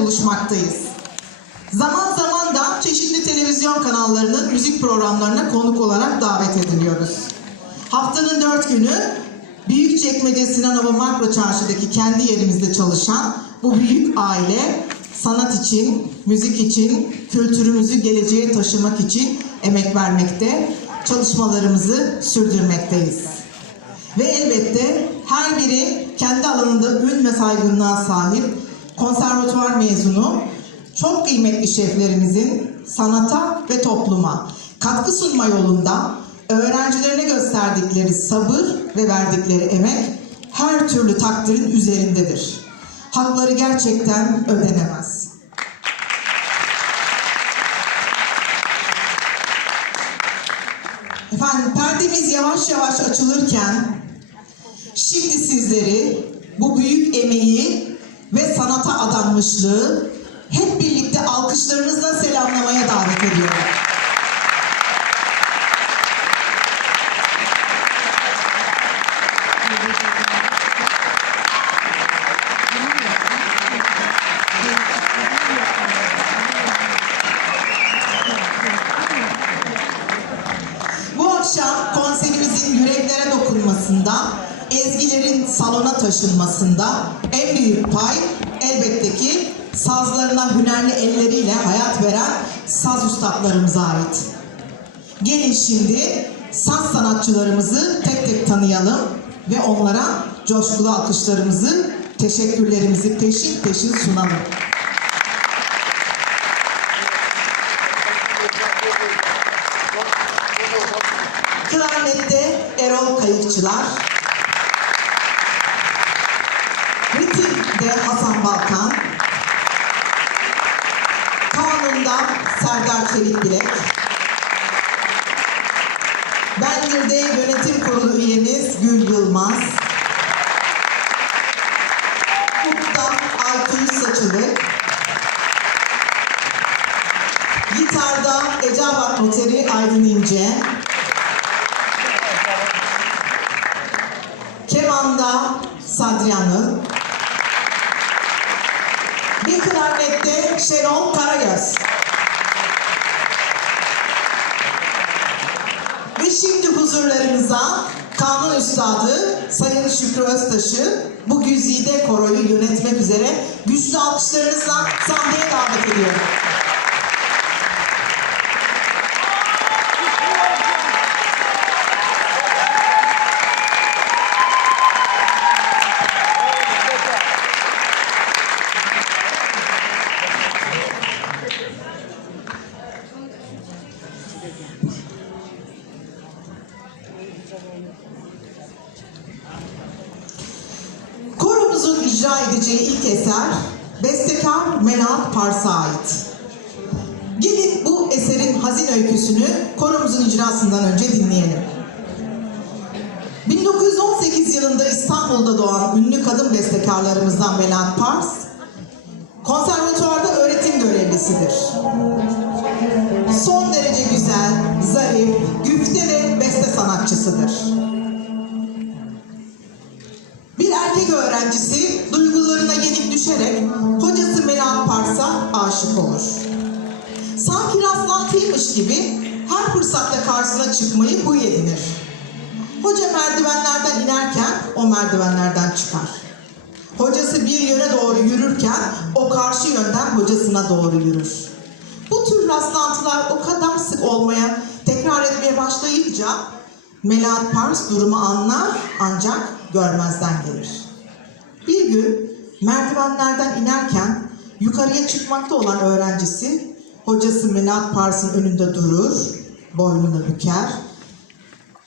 buluşmaktayız. Zaman zaman da çeşitli televizyon kanallarının müzik programlarına konuk olarak davet ediliyoruz. Haftanın dört günü Büyükçekmece Sinan Ova Makro Çarşı'daki kendi yerimizde çalışan bu büyük aile sanat için, müzik için, kültürümüzü geleceğe taşımak için emek vermekte, çalışmalarımızı sürdürmekteyiz. Ve elbette her biri kendi alanında ün ve saygınlığa sahip konservatuvar mezunu çok kıymetli şeflerimizin sanata ve topluma katkı sunma yolunda öğrencilerine gösterdikleri sabır ve verdikleri emek her türlü takdirin üzerindedir. Hakları gerçekten ödenemez. Efendim perdemiz yavaş yavaş açılırken şimdi sizleri bu büyük emeği sanata adanmışlığı hep birlikte alkışlarınızla selamlamaya davet ediyorum. Şimdi saz sanatçılarımızı tek tek tanıyalım ve onlara coşkulu alkışlarımızı, teşekkürlerimizi peşin peşin sunalım. Klarnette Erol Kayıkçılar. Ritim'de Hasan Balkan. Kanun'da Serdar Çelikbilek. Bendir'de Noteri Aydın İnce. Kemanda Sadriyan'ı. Bir klarnette Şenol Karagöz. Ve şimdi huzurlarınıza Kanun Üstadı Sayın Şükrü Öztaş'ı bu güzide koroyu yönetmek üzere güçlü alkışlarınızla sahneye davet ediyorum. Hazin öyküsünü koromuzun icrasından önce dinleyelim. 1918 yılında İstanbul'da doğan ünlü kadın bestekarlarımızdan Melahat Pars, konservatuvarda öğretim görevlisidir. Son derece güzel, zarif, güfte ve beste sanatçısıdır. Bir erkek öğrencisi duygularına yenik düşerek hocası Melahat Pars'a aşık olur. Sanki rastlantıymış gibi her fırsatta karşısına çıkmayı huy edinir. Hoca merdivenlerden inerken o merdivenlerden çıkar. Hocası bir yöne doğru yürürken o karşı yönden hocasına doğru yürür. Bu tür rastlantılar o kadar sık olmaya, tekrar etmeye başlayınca Melahat Pars durumu anlar ancak görmezden gelir. Bir gün merdivenlerden inerken yukarıya çıkmakta olan öğrencisi hocası Melahat Pars'ın önünde durur, boynunu büker,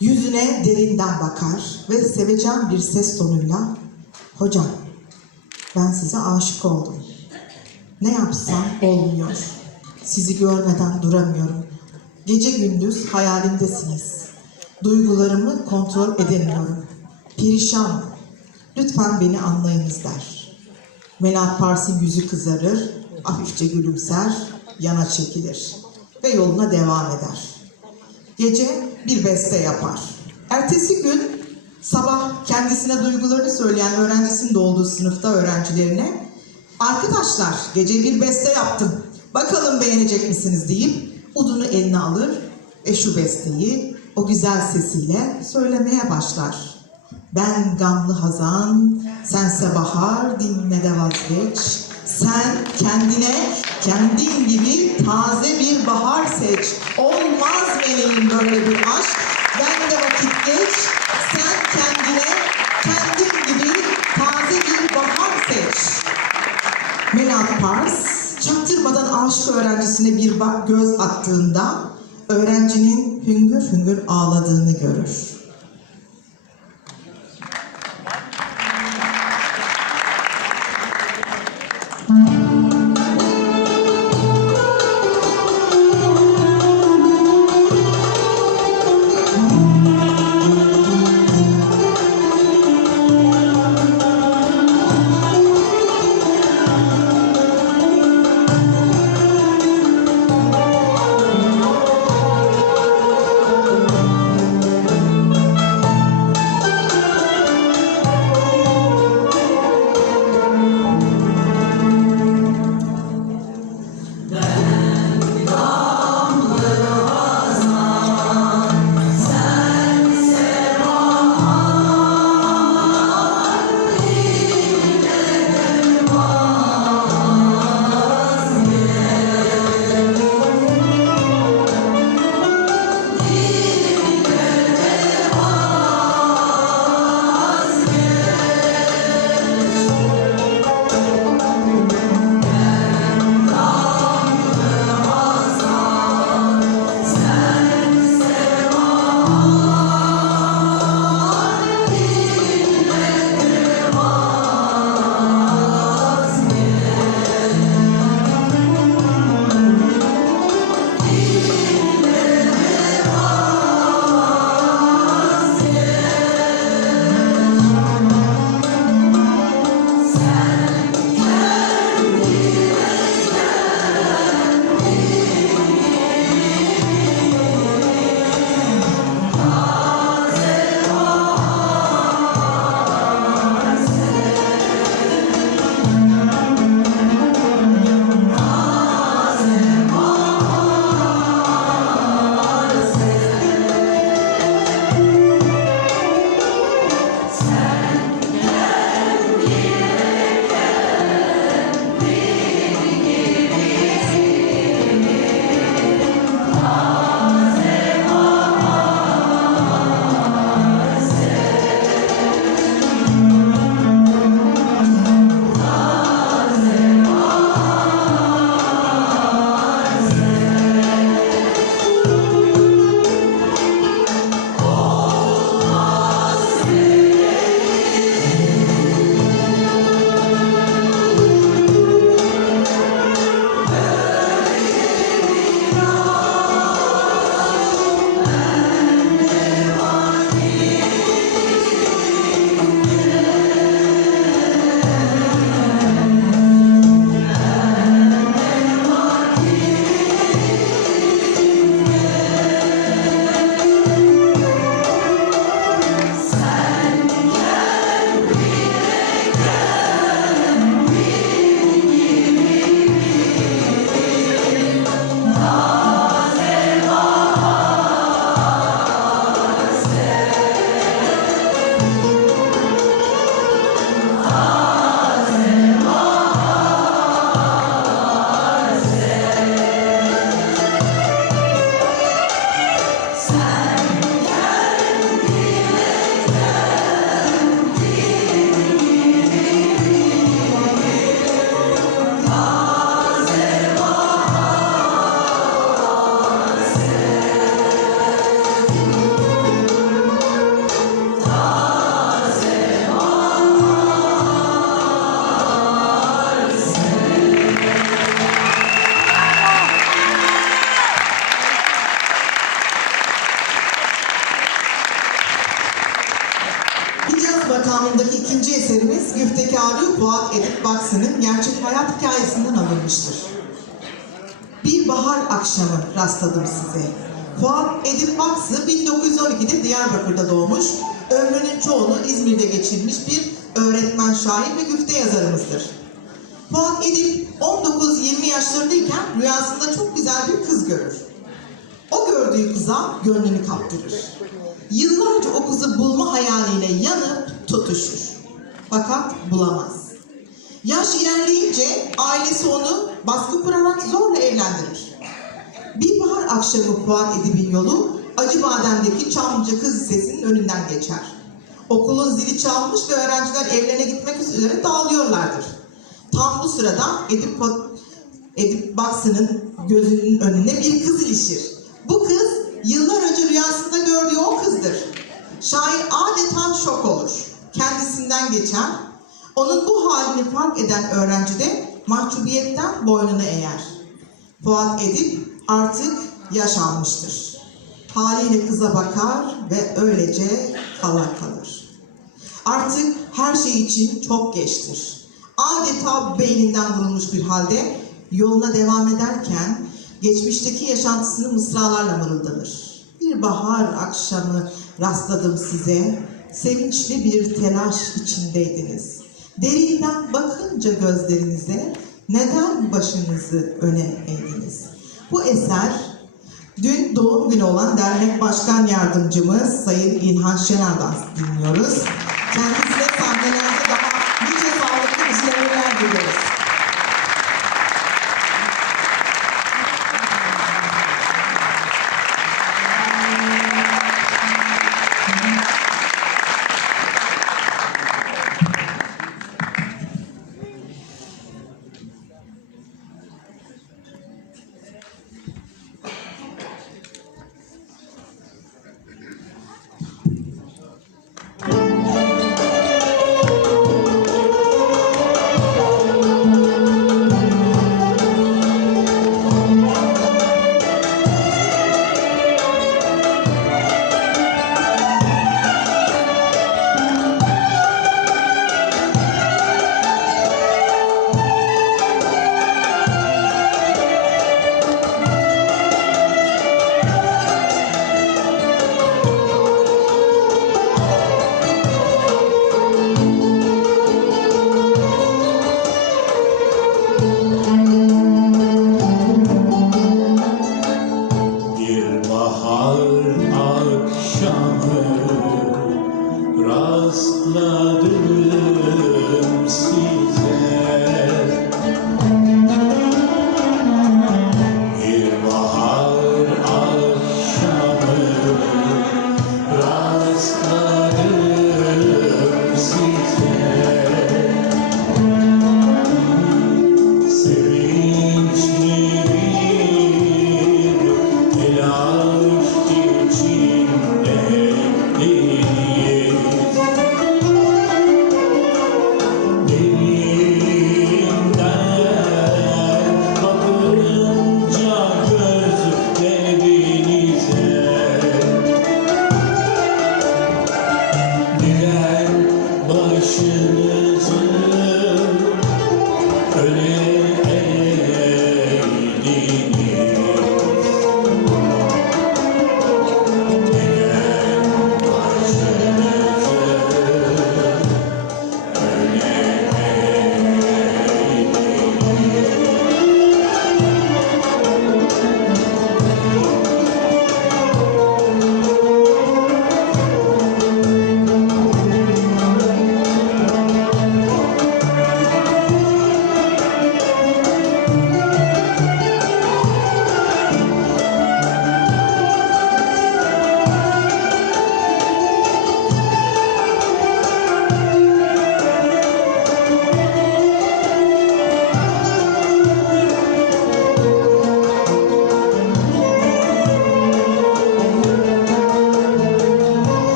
yüzüne derinden bakar ve sevecen bir ses tonuyla Hocam ben size aşık oldum. Ne yapsam olmuyor. Sizi görmeden duramıyorum. Gece gündüz hayalindesiniz. Duygularımı kontrol edemiyorum. Perişan. Lütfen beni anlayınız der. Melahat Pars'ın yüzü kızarır, hafifçe gülümser, yana çekilir ve yoluna devam eder. Gece bir beste yapar. Ertesi gün sabah kendisine duygularını söyleyen öğrencisinin de olduğu sınıfta öğrencilerine Arkadaşlar gece bir beste yaptım. Bakalım beğenecek misiniz deyip udunu eline alır ve şu besteyi o güzel sesiyle söylemeye başlar. Ben gamlı hazan, sense bahar, dinle de vazgeç. Sen kendine kendin gibi taze bir bahar seç. Olmaz meleğim böyle bir aşk. Ben de vakit geç. Sen kendine kendin gibi taze bir bahar seç. Melahat Pars çaktırmadan aşık öğrencisine bir göz attığında öğrencinin hüngür hüngür ağladığını görür. Diyarbakır'da doğmuş, ömrünün çoğunu İzmir'de geçirmiş bir öğretmen, şair ve güfte yazarımızdır. Fuat Edip 19-20 yaşlarındayken rüyasında çok güzel bir kız görür. O gördüğü kıza gönlünü kaptırır. Yıllarca o kızı bulma hayaliyle yanıp tutuşur. Fakat bulamaz. Yaş ilerleyince ailesi onu baskı kurarak zorla evlendirir. Bir bahar akşamı Fuat Edip'in yolu Acıbadem'deki Çamlıca Kız Lisesi'nin önünden geçer. Okulun zili çalmış ve öğrenciler evlerine gitmek üzere dağılıyorlardır. Tam bu sırada Edip, Edip Baksın'ın gözünün önüne bir kız ilişir. Bu kız yıllar önce rüyasında gördüğü o kızdır. Şair adeta şok olur. Kendisinden geçer. Onun bu halini fark eden öğrenci de mahcubiyetten boynunu eğer. Fuat Edip artık yaş almıştır. Haliyle kıza bakar ve öylece kala kalır. Artık her şey için çok geçtir. Adeta beyninden vurulmuş bir halde yoluna devam ederken geçmişteki yaşantısını mısralarla mırıldanır. Bir bahar akşamı rastladım size, sevinçli bir telaş içindeydiniz. Derinden bakınca gözlerinize neden başınızı öne eğdiniz? Bu eser dün doğum günü olan dernek başkan yardımcımız Sayın İlhan Şener'den dinliyoruz. Kendisine sahnelerde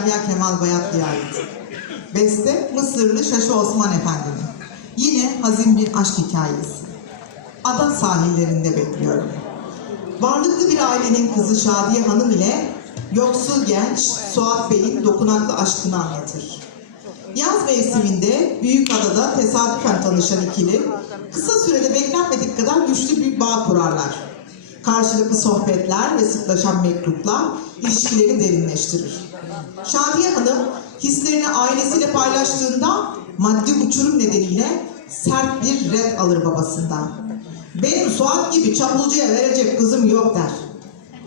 Yahya Kemal Bayatlı'ya ait. Beste Mısırlı Şaşı Osman Efendi'nin. Yine hazin bir aşk hikayesi. Ada sahillerinde bekliyorum. Varlıklı bir ailenin kızı Şadiye Hanım ile yoksul genç Suat Bey'in dokunaklı aşkını anlatır. Yaz mevsiminde Büyükada'da tesadüfen tanışan ikili kısa sürede beklenmedik kadar güçlü bir bağ kurarlar. Karşılıklı sohbetler ve sıklaşan mektuplar ilişkileri derinleştirir. Şadiye Hanım hislerini ailesiyle paylaştığında maddi uçurum nedeniyle sert bir red alır babasından. Benim Suat gibi çapulcuya verecek kızım yok der.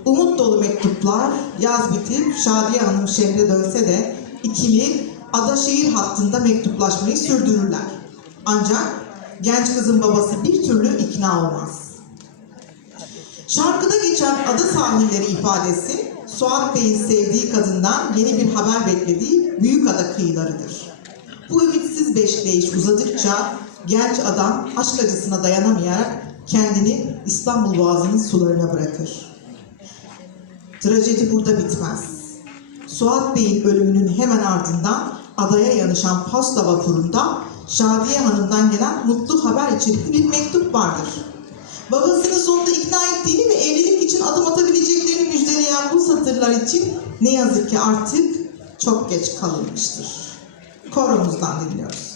Umut dolu mektuplar yaz bitip Şadiye Hanım şehre dönse de ikili Adaşehir hattında mektuplaşmayı sürdürürler. Ancak genç kızın babası bir türlü ikna olmaz. Şarkıda geçen ada sahilleri ifadesi Suat Bey'in sevdiği kadından yeni bir haber beklediği büyük ada kıyılarıdır. Bu ümitsiz beşleyiş uzadıkça genç adam aşk acısına dayanamayarak kendini İstanbul Boğazı'nın sularına bırakır. Trajedi burada bitmez. Suat Bey'in ölümünün hemen ardından adaya yanışan posta vapurunda Şadiye Hanım'dan gelen mutlu haber içerikli bir mektup vardır. Babasının sonunda ikna ettiğini ve evlilik için adım atabileceklerini müjdeleyen bu satırlar için ne yazık ki artık çok geç kalınmıştır. Koromuzdan dinliyoruz.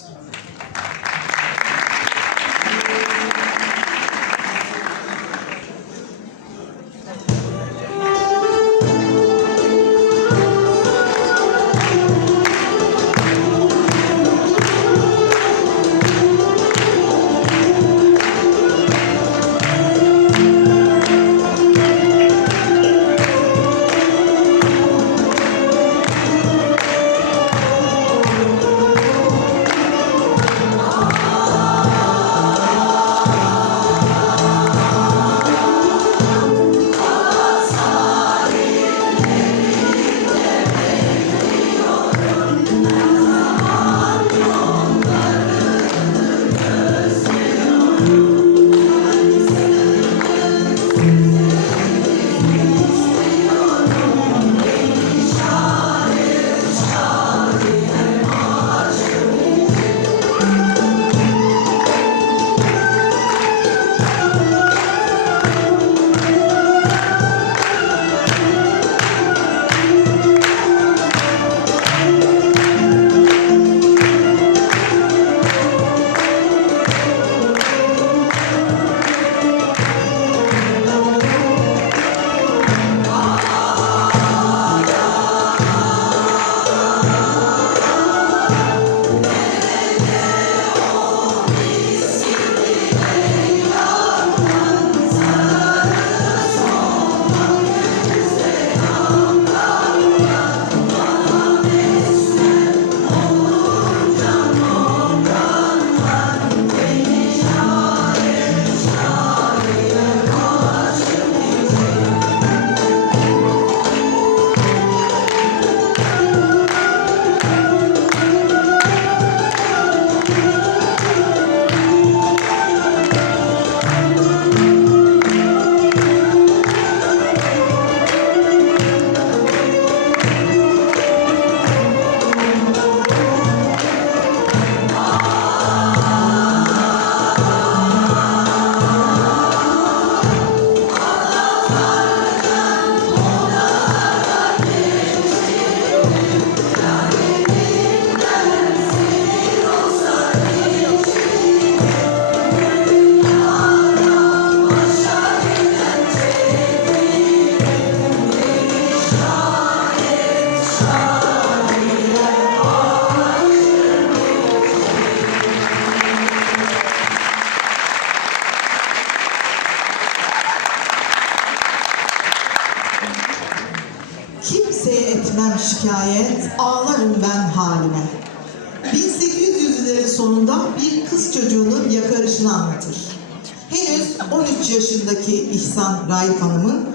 13 yaşındaki İhsan Raif Hanım'ın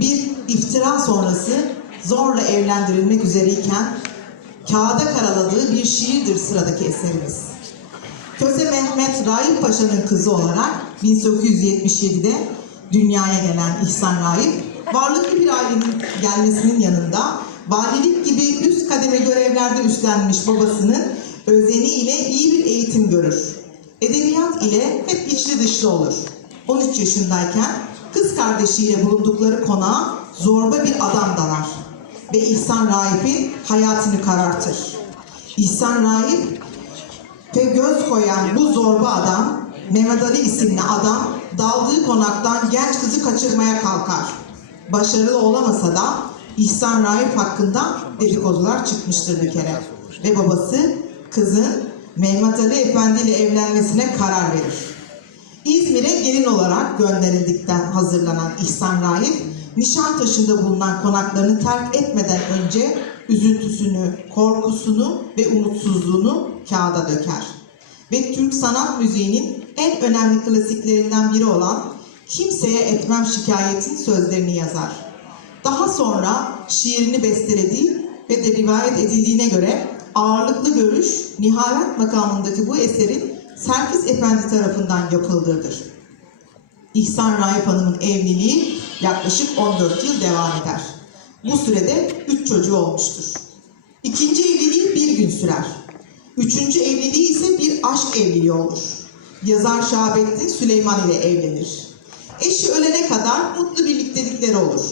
bir iftira sonrası zorla evlendirilmek üzereyken kağıda karaladığı bir şiirdir sıradaki eserimiz. Köse Mehmet Raif Paşa'nın kızı olarak 1877'de dünyaya gelen İhsan Raif varlıklı bir ailenin gelmesinin yanında valilik gibi üst kademe görevlerde üstlenmiş babasının özeniyle iyi bir eğitim görür. Edebiyat ile hep içli dışlı olur. 13 yaşındayken kız kardeşiyle bulundukları konağa zorba bir adam dalar ve İhsan Raif'in hayatını karartır. İhsan Raif ve göz koyan bu zorba adam, Mehmet Ali isimli adam daldığı konaktan genç kızı kaçırmaya kalkar. Başarılı olamasa da İhsan Raif hakkında dedikodular çıkmıştır bir kere. Ve babası kızın Mehmet Ali Efendi ile evlenmesine karar verir. İzmir'e gelin olarak gönderildikten hazırlanan İhsan Raif, Nişantaşı'nda bulunan konaklarını terk etmeden önce üzüntüsünü, korkusunu ve umutsuzluğunu kağıda döker. Ve Türk sanat müziğinin en önemli klasiklerinden biri olan Kimseye Etmem Şikayetin sözlerini yazar. Daha sonra şiirini bestelediği ve de rivayet edildiğine göre ağırlıklı görüş nihavet makamındaki bu eserin Serkis Efendi tarafından yapıldığıdır. İhsan Raif Hanım'ın evliliği yaklaşık 14 yıl devam eder. Bu sürede 3 çocuğu olmuştur. İkinci evliliği bir gün sürer. Üçüncü evliliği ise bir aşk evliliği olur. Yazar Şahabettin Süleyman ile evlenir. Eşi ölene kadar mutlu birliktelikleri olur.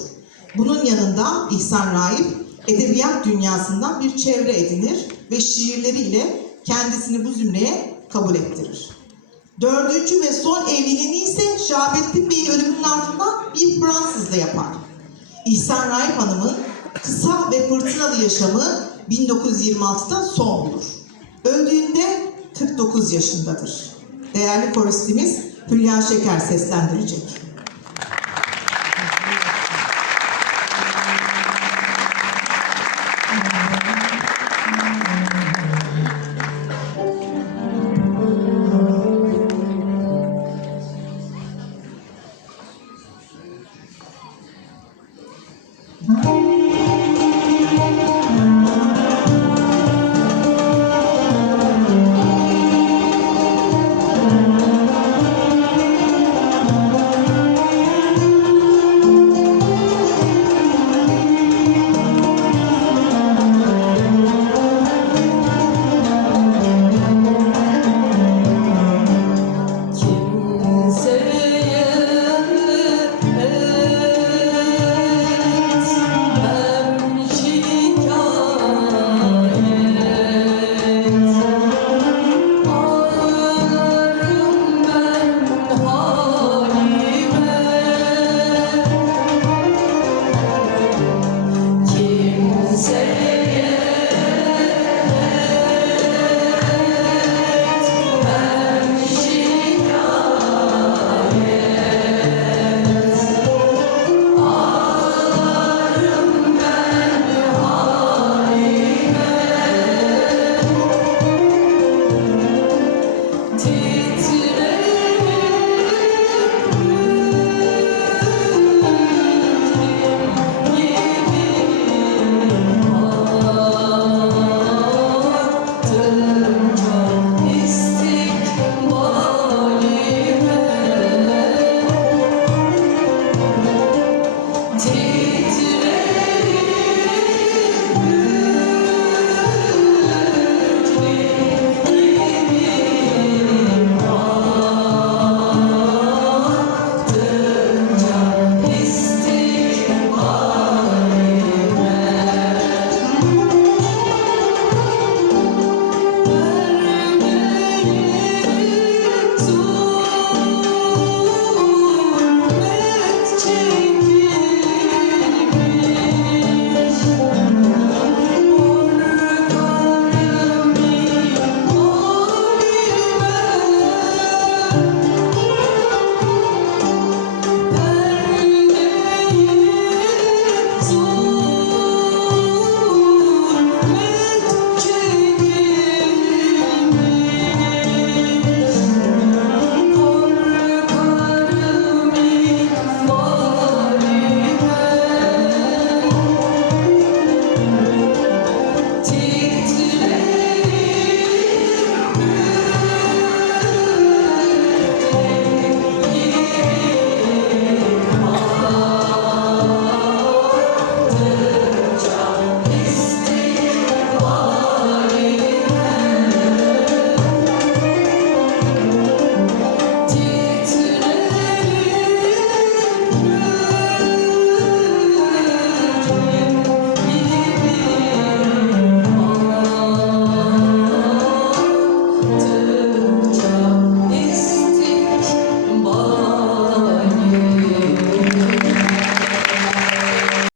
Bunun yanında İhsan Raif edebiyat dünyasından bir çevre edinir ve şiirleriyle kendisini bu zümreye kabul ettirir. Dördüncü ve son evliliğini ise Şahabettin Bey'in ölümünün ardından bir Fransızla yapar. İhsan Raif Hanım'ın kısa ve fırtınalı yaşamı 1926'da son bulur. Öldüğünde 49 yaşındadır. Değerli koristimiz Hülya Şeker seslendirecek.